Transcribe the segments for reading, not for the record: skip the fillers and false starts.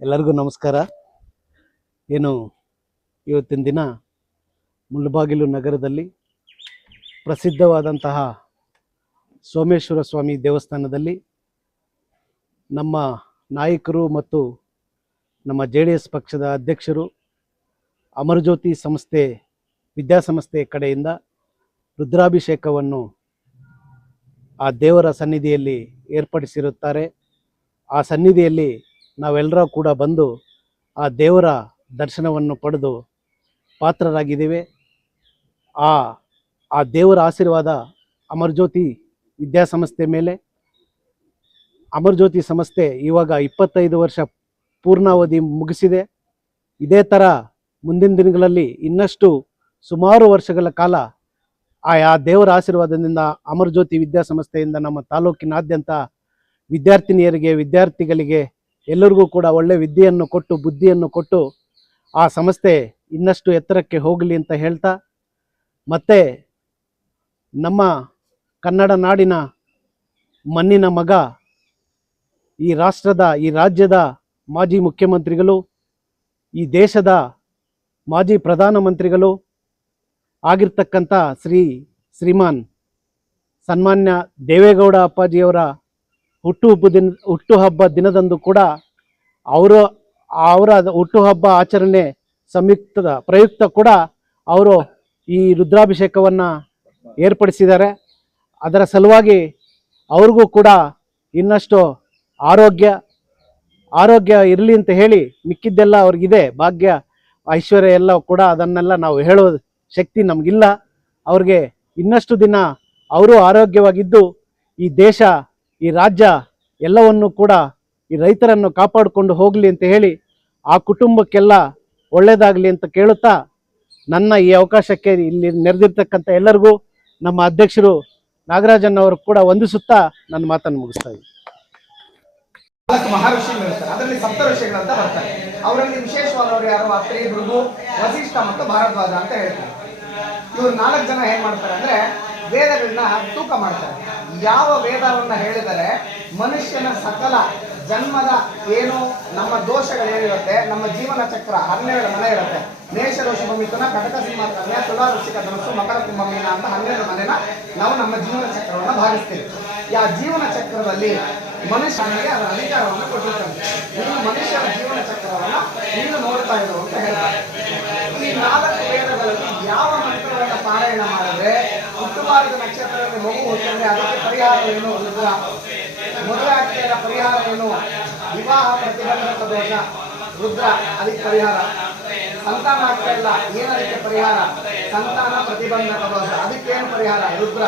ಎಲ್ಲರಿಗೂ ನಮಸ್ಕಾರ. ಏನು ಇವತ್ತಿನ ದಿನ ಮುಳಬಾಗಿಲು ನಗರದಲ್ಲಿ ಪ್ರಸಿದ್ಧವಾದಂತಹ ಸೋಮೇಶ್ವರ ಸ್ವಾಮಿ ದೇವಸ್ಥಾನದಲ್ಲಿ ನಮ್ಮ ನಾಯಕರು ಮತ್ತು ನಮ್ಮ JDS ಪಕ್ಷದ ಅಧ್ಯಕ್ಷರು ಅಮರಜ್ಯೋತಿ ಸಂಸ್ಥೆ ವಿದ್ಯಾಸಂಸ್ಥೆ ಕಡೆಯಿಂದ ರುದ್ರಾಭಿಷೇಕವನ್ನು ಆ ದೇವರ ಸನ್ನಿಧಿಯಲ್ಲಿ ಏರ್ಪಡಿಸಿರುತ್ತಾರೆ. ಆ ಸನ್ನಿಧಿಯಲ್ಲಿ ನಾವೆಲ್ಲರೂ ಕೂಡ ಬಂದು ಆ ದೇವರ ದರ್ಶನವನ್ನು ಪಡೆದು ಪಾತ್ರರಾಗಿದ್ದೇವೆ. ಆ ದೇವರ ಆಶೀರ್ವಾದ ಅಮರಜ್ಯೋತಿ ವಿದ್ಯಾಸಂಸ್ಥೆ ಮೇಲೆ. ಅಮರಜ್ಯೋತಿ ಸಂಸ್ಥೆ ಇವಾಗ 25 ವರ್ಷ ಪೂರ್ಣಾವಧಿ ಮುಗಿಸಿದೆ. ಇದೇ ಥರ ಮುಂದಿನ ದಿನಗಳಲ್ಲಿ ಇನ್ನಷ್ಟು ಸುಮಾರು ವರ್ಷಗಳ ಕಾಲ ಆ ದೇವರ ಆಶೀರ್ವಾದದಿಂದ ಅಮರಜ್ಯೋತಿ ವಿದ್ಯಾಸಂಸ್ಥೆಯಿಂದ ನಮ್ಮ ತಾಲೂಕಿನಾದ್ಯಂತ ವಿದ್ಯಾರ್ಥಿನಿಯರಿಗೆ, ವಿದ್ಯಾರ್ಥಿಗಳಿಗೆ ಎಲ್ಲರಿಗೂ ಕೂಡ ಒಳ್ಳೆ ವಿದ್ಯೆಯನ್ನು ಕೊಟ್ಟು, ಬುದ್ಧಿಯನ್ನು ಕೊಟ್ಟು ಆ ಸಂಸ್ಥೆ ಇನ್ನಷ್ಟು ಎತ್ತರಕ್ಕೆ ಹೋಗಲಿ ಅಂತ ಹೇಳ್ತಾ, ಮತ್ತೆ ನಮ್ಮ ಕನ್ನಡ ನಾಡಿನ ಮಣ್ಣಿನ ಮಗ, ಈ ರಾಷ್ಟ್ರದ, ಈ ರಾಜ್ಯದ ಮಾಜಿ ಮುಖ್ಯಮಂತ್ರಿಗಳು, ಈ ದೇಶದ ಮಾಜಿ ಪ್ರಧಾನಮಂತ್ರಿಗಳು ಆಗಿರ್ತಕ್ಕಂಥ ಶ್ರೀಮಾನ್ ಸನ್ಮಾನ್ಯ ದೇವೇಗೌಡ ಅಪ್ಪಾಜಿಯವರ ಹುಟ್ಟುಹಬ್ಬ ದಿನದಂದು ಕೂಡ ಅವರ ಹುಟ್ಟುಹಬ್ಬ ಆಚರಣೆ ಪ್ರಯುಕ್ತ ಕೂಡ ಅವರು ಈ ರುದ್ರಾಭಿಷೇಕವನ್ನು ಏರ್ಪಡಿಸಿದ್ದಾರೆ. ಅದರ ಸಲುವಾಗಿ ಅವ್ರಿಗೂ ಕೂಡ ಇನ್ನಷ್ಟು ಆರೋಗ್ಯ ಇರಲಿ ಅಂತ ಹೇಳಿ, ಮಿಕ್ಕಿದ್ದೆಲ್ಲ ಅವ್ರಿಗಿದೆ, ಭಾಗ್ಯ ಐಶ್ವರ್ಯ ಎಲ್ಲ ಕೂಡ, ಅದನ್ನೆಲ್ಲ ನಾವು ಹೇಳೋ ಶಕ್ತಿ ನಮಗಿಲ್ಲ. ಅವ್ರಿಗೆ ಇನ್ನಷ್ಟು ದಿನ ಅವರು ಆರೋಗ್ಯವಾಗಿದ್ದು ಈ ದೇಶ, ಈ ರಾಜ್ಯ ಎಲ್ಲವನ್ನು ಕೂಡ ಈ ರೈತರನ್ನು ಕಾಪಾಡಿಕೊಂಡು ಹೋಗಲಿ ಅಂತ ಹೇಳಿ, ಆ ಕುಟುಂಬಕ್ಕೆಲ್ಲ ಒಳ್ಳೆಯದಾಗಲಿ ಅಂತ ಕೇಳುತ್ತಾ, ನನ್ನ ಈ ಅವಕಾಶಕ್ಕೆ ಇಲ್ಲಿ ನೆರೆದಿರ್ತಕ್ಕಂಥ ಎಲ್ಲರಿಗೂ ನಮ್ಮ ಅಧ್ಯಕ್ಷರು ನಾಗರಾಜನ್ ಅವರು ಕೂಡ ವಂದಿಸುತ್ತಾ ನನ್ನ ಮಾತನ್ನು ಮುಗಿಸ್ತಾ ಇದ್ದೀನಿ. ಮಹರ್ಷಿಗಳು ಇರ್ತಾರೆ, ಅದರಲ್ಲಿ ಸಪ್ತ ಋಷಿಗಳಂತ ಬರ್ತಾರೆ. ಅವರಲ್ಲಿ ವಿಶೇಷವಾದವರು ಯಾರು? ಅತ್ರಿ, ಭೃಗು, ವಸಿಷ್ಠ ಮತ್ತು ಭಾರದ್ವಾಜ ಅಂತ ಹೇಳ್ತಾರೆ. ಇವ್ರು 4 ಜನ ಏನ್ ಮಾಡ್ತಾರೆ ಅಂದ್ರೆ ವೇದಗಳನ್ನ ತೂಕ ಮಾಡ್ತಾರೆ. ಯಾವ ವೇದವನ್ನ ಹೇಳಿದರೆ ಮನುಷ್ಯನ ಸಕಲ ಜನ್ಮದ ಏನು ನಮ್ಮ ದೋಷಗಳು ಏನಿರುತ್ತೆ, ನಮ್ಮ ಜೀವನ ಚಕ್ರ 12 ಮನೆ ಇರುತ್ತೆ. ಮೇಷ ಋಷಭ ಮಿಥುನ, ಕಟಕ ಸಿಂಹ ಕನ್ಯಾ, ತುಲಾ ವೃಶ್ಚಿಕ ಧನಸ್ಸು, ಮಕರ ಕುಂಭ ಮೀನ ಅಂತ 12 ಮನೆನ ನಾವು ನಮ್ಮ ಜೀವನ ಚಕ್ರವನ್ನ ಭಾಗಿಸ್ತೀವಿ. ಆ ಜೀವನ ಚಕ್ರದಲ್ಲಿ ಮನುಷ್ಯನಿಗೆ ಅದರ ಅಧಿಕಾರವನ್ನು ಕೊಟ್ಟಿರ್ತಾನೆ. ನೀನು ಮನುಷ್ಯನ ಜೀವನ ಚಕ್ರವನ್ನ ನೀನು ನೋಡ್ತಾ ಇರು ಅಂತ ಹೇಳ್ತಾರೆ. ಈ 4 ವೇದಗಳಲ್ಲಿ ಯಾವ ಮಂತ್ರವನ್ನ ಪಾರಾಯಣ ಮಾಡಿದ್ರೆ ಹುಟ್ಟುವಾರದ ನಕ್ಷತ್ರದಲ್ಲಿ ಮಗು ಹುಟ್ಟಿದ್ರೆ ಅದಕ್ಕೆ ಪರಿಹಾರ ಏನು? ರುದ್ರ. ಮದುವೆ ಆಗ್ತಾ ಪರಿಹಾರ ಏನು? ವಿವಾಹ ಪ್ರತಿಬಂಧಕ ದೋಷ, ರುದ್ರ ಅದಕ್ಕೆ ಪರಿಹಾರ. ಸಂತಾನ ಆಗ್ತಾ ಇಲ್ಲ, ಏನದಕ್ಕೆ ಪರಿಹಾರ? ಸಂತಾನ ಪ್ರತಿಬಂಧಕ ದೋಷ, ಅದಕ್ಕೇನು ಪರಿಹಾರ? ರುದ್ರ.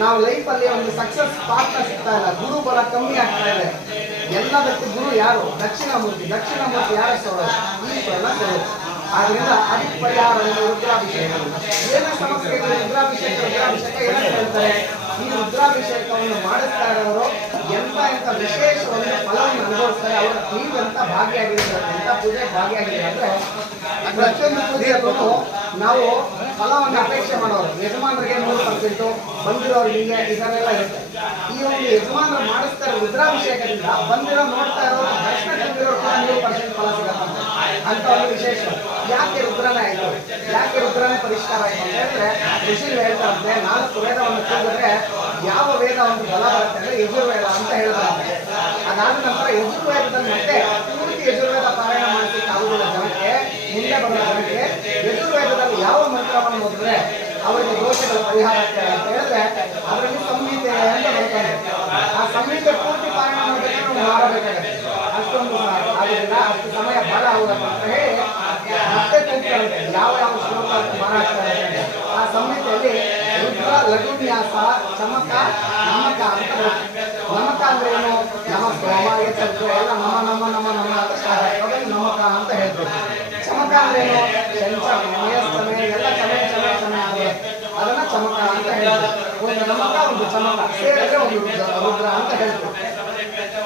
ನಾವು ಲೈಫಲ್ಲಿ ಒಂದು ಸಕ್ಸಸ್ ಪಾರ್ಟ್ನರ್ ಸಿಗ್ತಾ ಇಲ್ಲ, ಗುರು ಬಲ ಕಮ್ಮಿ ಆಗ್ತಾ ಇದೆ, ಎಲ್ಲದಕ್ಕೂ ಗುರು ಯಾರು? ದಕ್ಷಿಣಾಮೂರ್ತಿ ಯಾರ ಸ್ವರೂಪ? ಈಶ್ವರನ ಸ್ವರೂಪ. ಆದ್ರಿಂದ ಅದಕ್ಕೆ ಪರಿಹಾರ ರುದ್ರಾಭಿಷೇಕ. ಏನೇ ಸಮಸ್ಯೆ ಇದೆ ರುದ್ರಾಭಿಷೇಕ ಏನಂತ ಹೇಳ್ತಾರೆ? ಈ ರುದ್ರಾಭಿಷೇಕವನ್ನು ಮಾಡಿಸ್ತಾ ಇರೋರು ಎಂತ ವಿಶೇಷ ಒಂದು ಫಲವನ್ನು ಅನುಭವಿಸ್ತಾರೆ. ಅವರ ತೀವ್ರಂತ ಭಾಗಿಯಾಗಿರ್ತಾರೆ. ಎಂತ ಪೂಜೆ ಭಾಗಿಯಾಗಿದೆ ಅಂದ್ರೆ ಪ್ರತಿಯೊಂದು ಪೂಜೆಯಲ್ಲೂ ನಾವು ಫಲವನ್ನು ಅಪೇಕ್ಷೆ ಮಾಡೋರು. ಯಜಮಾನರಿಗೆ 100%, ಬಂದಿರೋರಿಗೆ ಇದರೆಲ್ಲ ಇರುತ್ತೆ. ಈ ಒಂದು ಯಜಮಾನರು ಮಾಡಿಸ್ತಾರೆ ರುದ್ರಾಭಿಷೇಕದಿಂದ ಬಂದಿರೋ ನೋಡ್ತಾ ಇರೋರು ದರ್ಶನ ತಂದಿರೋ ಕೂಡ 100% ಫಲ ಸಿಗತ್ತೆ ಅಂತ ಒಂದು ವಿಶೇಷ. ಯಾಕೆ ರುದ್ರನೇ ಆಯ್ತು? ಯಾಕೆ ರುದ್ರನೇ ಪರಿಷ್ಕಾರ ಆಯ್ತು ಅಂತ ಹೇಳಿದ್ರೆ ಋಷಿಗಳು ಹೇಳ್ತಾರೆ, 4 ವೇದವನ್ನು ಕೂಗಿದ್ರೆ ಯಾವ ವೇದ ಒಂದು ಬಲ ಬರುತ್ತೆ ಅಂದ್ರೆ ಯಜುರ್ವೇದ ಅಂತ ಹೇಳ್ತಾರೆ. ಅದಾದ ನಂತರ ಯಜುರ್ವೇದದಲ್ಲಿ ಮತ್ತೆ ಪೂರ್ತಿ ಯಜುರ್ವೇದ ಪಾರಾಯಣ ಮಾಡ್ಲಿಕ್ಕೆ ಆಗುವುದಿಲ್ಲ ಜನಕ್ಕೆ, ಮುಂದೆ ಬರುವ ಜನಕ್ಕೆ ಯಜುರ್ವೇದದಲ್ಲಿ ಯಾವ ಮಂತ್ರವನ್ನು ಓದಿದ್ರೆ ಅವರಿಗೆ ದೋಷಗಳ ಪರಿಹಾರ ಆಗ್ತದೆ ಅಂತ ಹೇಳಿದ್ರೆ ಅದರಲ್ಲಿ ಸಂಹಿತೆ ಅಂತ ಬರ್ತಾರೆ. ಆ ಸಂಹಿತೆ ಪೂರ್ತಿ ಪಾರಾಯಣ ಮಾಡಬೇಕಾದ್ರೆ ನಾವು ಮಾಡಬೇಕಾಗುತ್ತೆ. ಅಷ್ಟೊಂದು ಆದ್ರಿಂದ ಅಷ್ಟು ಸಮಯ ಬಹಳ ಆಗುವುದಲ್ಲ ಅಂತ ಹೇಳಿ ಮತ್ತೆ ಕೂತ್ಕೊಳ್ಳುತ್ತೆ ಯಾವ ಶ್ಲೋಕ ಮಾರಾಡ್ತಾರೆ. ಆ ಸಂಹಿತೆಯಲ್ಲಿ ರುದ್ರ, ಲಘುನ್ಯಾಸ, ಚಮಕ, ನಮಕ ಅಂತ ಬರುತ್ತೆ. ನಮಕ ಅಂದ್ರೆ ಏನು? ನಮ ಸೋಮ ಎಲ್ಲ ನಮ್ಮ ಅಂತ ಸ್ಟಾರ್ಟ್ ಆಗ್ತದೆ, ನಮಕ ಅಂತ ಹೇಳ್ತಾರೆ. ಚಮಕ ಅಂದ್ರೆ ಏನು? ಚಮೆ ಎಲ್ಲ ಚಮೆ ಆಗುತ್ತೆ, ಅದನ್ನ ಚಮಕ ಅಂತ ಹೇಳ್ತಾರೆ. ಒಂದು ನಮಕ, ಒಂದು ಚಮಕ ಸೇರಿದ್ರೆ ಒಂದು ರುದ್ರ ಅಂತ ಹೇಳ್ತಾರೆ.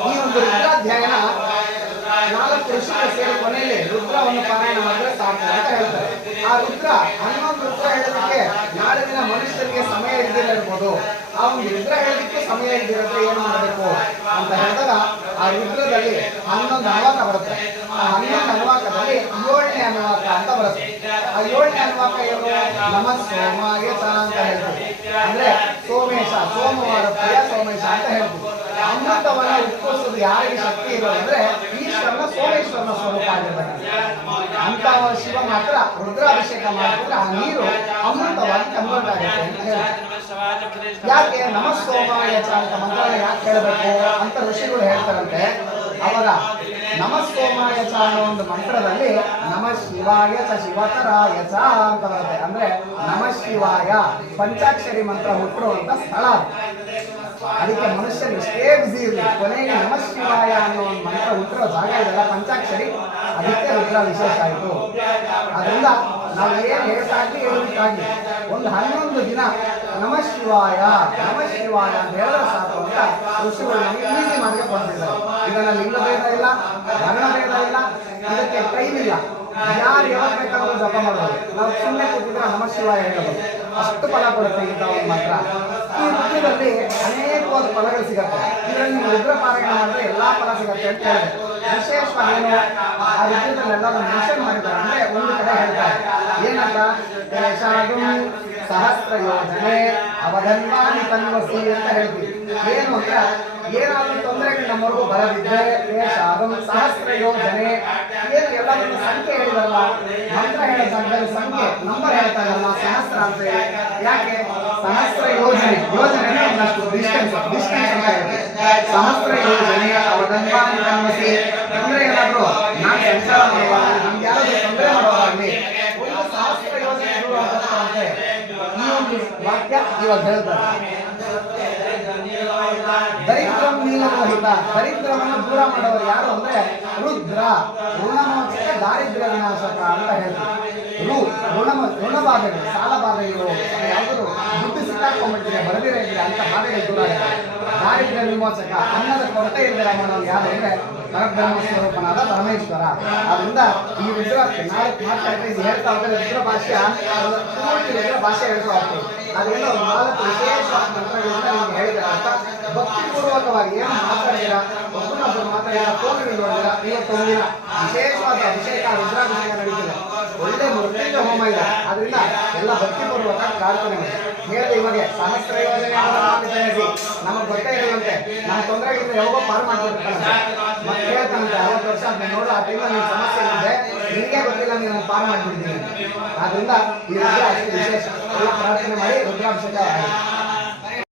ಈ ಒಂದು ರುದ್ರಾಧ್ಯಾಯನ 4 ಋಷಿಗಳು ಸೇರಿ ಕೊನೆಯಲ್ಲಿ ರುದ್ರವನ್ನು ಪಾರಾಯಣ ಮಾಡಿದ್ರೆ ಸಾಕು ಅಂತ ಹೇಳ್ತಾರೆ. ಆ ರುದ್ರ 11 ರುದ್ರ ಹೇಳೋದಕ್ಕೆ ನಾಳೆ ದಿನ ಮನುಷ್ಯರಿಗೆ ಸಮಯ ಇರ್ಬೋದು. ಆ ಒಂದು ರುದ್ರ ಹೇಳೋದಕ್ಕೆ ಸಮಯ ಇದ್ದಿರೋದ್ರೆ ಏನು ಮಾಡಬೇಕು ಅಂತ ಹೇಳಿದಾಗ ಆ ರುದ್ರದಲ್ಲಿ 11 ಆವಾಗ ಬರುತ್ತೆ. ಅನುವಾಕ ಅಂತ ಬರುತ್ತೆ. ಆ 7ನೇ ಅನುವಾಕ ಏನು? ನಮಃ ಸೋಮಾಯ ಚ ಅಂತ ಹೇಳ್ತೀವಿ. ಅಂದ್ರೆ ಸೋಮೇಶ, ಸೋಮವಾರ ಪ್ರಿಯ ಸೋಮೇಶ ಅಂತ ಹೇಳ್ತೀವಿ. ಅಮೃತವನ್ನ ಉತ್ಕೋಸೋದು ಯಾರಿಗೆ ಶಕ್ತಿ ಇರೋದಂದ್ರೆ ಈಶ್ವರನ ಸೋಮೇಶ್ವರನ ಸ್ವರೂಪ ಆಗಿರ್ಬೇಕು. ಅಂತ ಶಿವ ಮಾತ್ರ ರುದ್ರಾಭಿಷೇಕ ಮಾಡಿದ್ರೆ ಆ ನೀರು ಅಮೃತವಾಗಿ ಕನ್ವರ್ಟ್ ಆಗುತ್ತೆ ಅಂತ ಹೇಳ್ತಾರೆ. ಯಾಕೆ ನಮಃ ಸೋಮಾಯ ಚ ಅಂತ ಮಂತ್ರ ಯಾಕೆ ಹೇಳಬೇಕು ಅಂತ ಋಷಿಗಳು ಹೇಳ್ತಾರಂತೆ. ಅವಾಗ ನಮಃ ಸೋಮಾಯ ಚ ಅನ್ನೋ ಒಂದು ಮಂತ್ರದಲ್ಲಿ ನಮಃ ಶಿವಾಯ ಚ ಶಿವತರಾಯ ಚ ಅಂತ ಬರುತ್ತೆ. ಅಂದ್ರೆ ನಮಃ ಶಿವಾಯ ಪಂಚಾಕ್ಷರಿ ಮಂತ್ರ ಹುಟ್ಟಿರುವಂತ ಸ್ಥಳ. ಅದಕ್ಕೆ ಮನುಷ್ಯರು ಎಷ್ಟೇ ಬಿಸಿ ಇರಲಿ ಕೊನೆಗೆ ನಮಃ ಶಿವಾಯ ಅನ್ನೋ ಒಂದು ಮಂತ್ರ ಹುಟ್ಟಿರೋ ಜಾಗ ಇದೆಲ್ಲ ಪಂಚಾಕ್ಷರಿ. ಅದಕ್ಕೆ ರುದ್ರ ವಿಶೇಷ ಆಯಿತು. ಅದರಿಂದ ನಾವು ಏನು ಹೇಳ್ತಾಗ್ಲಿ ಹೇಳಬೇಕಾಗ್ಲಿ ಒಂದು 11 ದಿನ ನಮಃ ಶಿವಾಯ ನಮಃ ಶಿವಾಯ ಅಂತ ಹೇಳಿದ್ರೆ ಸಾಕು ಅಂತ ಋಷಿಗಳು ನಮಗೆ ಈಸಿ ಮಾಡಿಗೆ ಕೊಡ್ತಿದ್ದಾರೆ. ಇದನ್ನ ಲಿಂಗಭೇದ ಇಲ್ಲ, ವರ್ಣಭೇದ ಇಲ್ಲ, ಇದಕ್ಕೆ ಟೈಮ್ ಇಲ್ಲ. ಯಾರು ಯಾವಾಗ ಬೇಕಾದ್ರೂ ಜಪ ಮಾಡಬಹುದು. ನಾವು ಸುಮ್ಮನೆ ಕೂತಿದ್ರೆ ನಮಃ ಶಿವಾಯ ಹೇಳಬಹುದು, ಅಷ್ಟು ಫಲ ಕೊಡುತ್ತೆ ಇಂಥ ಒಂದು ಮಂತ್ರ. ಈ ಋತುವಿನಲ್ಲಿ ಅನೇಕವಾದ ಫಲಗಳು ಸಿಗತ್ತೆ. ಇದರಲ್ಲಿ ನೀವು ರುದ್ರ ಪಾರಾಯಣ ಮಾಡಿದ್ರೆ ಎಲ್ಲಾ ಫಲ ಸಿಗತ್ತೆ ಅಂತ ಹೇಳಿದೆ. ವಿಶೇಷವಾಗಿ ಏನು ಆ ಋತುವಿನಲ್ಲೆಲ್ಲ ಮೆನ್ಷನ್ ಮಾಡಿದ್ದಾರೆ ಅಂದ್ರೆ ಒಂದು ಕಡೆ ಹೇಳ್ತಾರೆ ಏನಂತ ಸಹಸ್ರ ಯೋಜನೆ ಅವಧನ್ವಾನಿ ತನ್ವಸಿ ಅಂತ ಹೇಳ್ತೀವಿ. ಏನು ಅಂತ ಏನಾದ್ರೂ ತೊಂದರೆಗಳು ನಮ್ಮವರೆಗೂ ಬರದಿದ್ರೆ ಸಹಸ್ರ ಯೋಜನೆ ಏನು ಎಲ್ಲದನ್ನು ಸಂಖ್ಯೆ ಹೇಳಿದಲ್ಲ, ಮಂತ್ರ ಹೇಳೋ ಜಾಗದಲ್ಲಿ ಸಂಖ್ಯೆ ನಂಬರ್ ಹೇಳ್ತಾ ಇರಲ್ಲ, ಸಹಸ್ರ ಅಂತ ಹೇಳಿ. ಯಾಕೆ ಸಹಸ್ರ ಯೋಜನೆ ಯೋಜನೆ ಒಂದಷ್ಟು ಡಿಸ್ಟೆನ್ಸ್ ಅಂತ ಹೇಳ್ತೀವಿ. ಸಹಸ್ರ ಯೋಜನೆ ಅವಧನ್ವಾನಿ ತನ್ವಸಿ ಅಂದ್ರೆ ಏನಾದ್ರು ನಾನು ಸಂಚಾರ ಮಾಡುವಾಗ ನಮ್ಗೆ ಯಾರಾದ್ರೂ ತೊಂದರೆ ಮಾಡುವಾಗಲಿ ಒಂದು ಸಹಸ್ರ ಯೋಜನೆ ಶುರು ಆಗುತ್ತೆ. ಈ ಒಂದು ವಾಕ್ಯ ಇವಾಗ ಹೇಳ್ತಾರೆ. ದರಿದ್ರಂ ನೀಲಮೋಹಿತ, ದರಿದ್ರವನ್ನು ದೂರ ಮಾಡೋರು ಯಾರು ಅಂದ್ರೆ ರುದ್ರ. ಋಣಮೋಚಕ ದಾರಿದ್ರ್ಯ ವಿನಾಶಕ ಅಂತ ಹೇಳ್ತೀವಿ. ಋಣಬಾಧೆಗಳು, ಸಾಲ ಬಾಧೆಗಳು, ಯಾವ್ದಾದ್ರು ದುಡ್ಡು ಸಿಕ್ಕಾಕೊಂಡ್ಬಿಟ್ಟಿದೆ ಬರದಿರ ಇದ್ರೆ ಅಂತ ಬಾಧೆಗಳು ದೂರ ಆಗುತ್ತೆ. ದಾರಿದ್ರ್ಯ ವಿಮೋಚಕ, ಅನ್ನದ ಕೊರತೆ ಇಲ್ಲದೆ ಮಾಡೋರು ಯಾರು ಅಂದ್ರೆ ಪರಬ್ರಹ್ಮ ಸ್ವರೂಪನಾದ ಪರಮೇಶ್ವರ. ಅದರಿಂದ ಈ ರುದ್ರ 4 ಮಾತಾಡಿದ್ರೆ ಇದು ಹೇಳ್ತಾ ಹೋದ್ರೆ ರುದ್ರ ಭಾಷೆ ಪೂರ್ತಿ ರುದ್ರ ಭಾಷೆ ಹೇಳ್ತಾ ಹೋಗ್ತದೆ. ಅದೇನೋ 4 ವಿಶೇಷವಾದ ಮಂತ್ರಗಳಿಂದ ನಿಮ್ಗೆ ಹೇಳಿದ್ರೆ ಅಂತ ಭಕ್ತಿಪೂರ್ವಕವಾಗಿ ಏನು ಮಾತಾಡಿರ ಒಬ್ಬರೊಬ್ಬರು ಮಾತಾಡಿರ ಫೋನ್ಗಳು ನೋಡಿರ. ಇವತ್ತೊಂದಿನ ವಿಶೇಷವಾದ ಅಭಿಷೇಕ ರುದ್ರಾಭಿಷೇಕ ನಡೀತಿದೆ. ಒಳ್ಳೆ ಮೃತ್ಯುಂಜಯ ಹೋಮ ಇದೆ. ಅದರಿಂದ ಎಲ್ಲ ಭಕ್ತಿಪೂರ್ವಕ ಪ್ರಾರ್ಥನೆ ಹೇಳಿದೆ. ಇವಾಗ ಸಹಸ್ರ ಯೋಜನೆ ನಮಗೆ ಗೊತ್ತೇ ಇರುವಂತೆ ನಮ್ಮ ತೊಂದರೆಗಳಿಂದ ಯಾವಾಗ ಪಾರು ಮಾಡ್ಕೊಳ್ತಾನೆ ಮತ್ತೆ ಹೇಳ್ತಾನಂತೆ 60 ವರ್ಷ ಅಂತ ನೋಡು ಆ ಟೈಮಲ್ಲಿ ನಿನ್ನ ಸಮಸ್ಯೆ ಇದೆ ನಿನಗೆ ಗೊತ್ತಿಲ್ಲ ನೀನು ಪಾರು ಮಾಡಿಬಿಡ್ತೀನಿ. ಆದ್ರಿಂದ ಈ ರುದ್ರ ಅಷ್ಟು ವಿಶೇಷ. ಎಲ್ಲ ಪ್ರಾರ್ಥನೆ ಮಾಡಿ ರುದ್ರಾಭಿಷೇಕ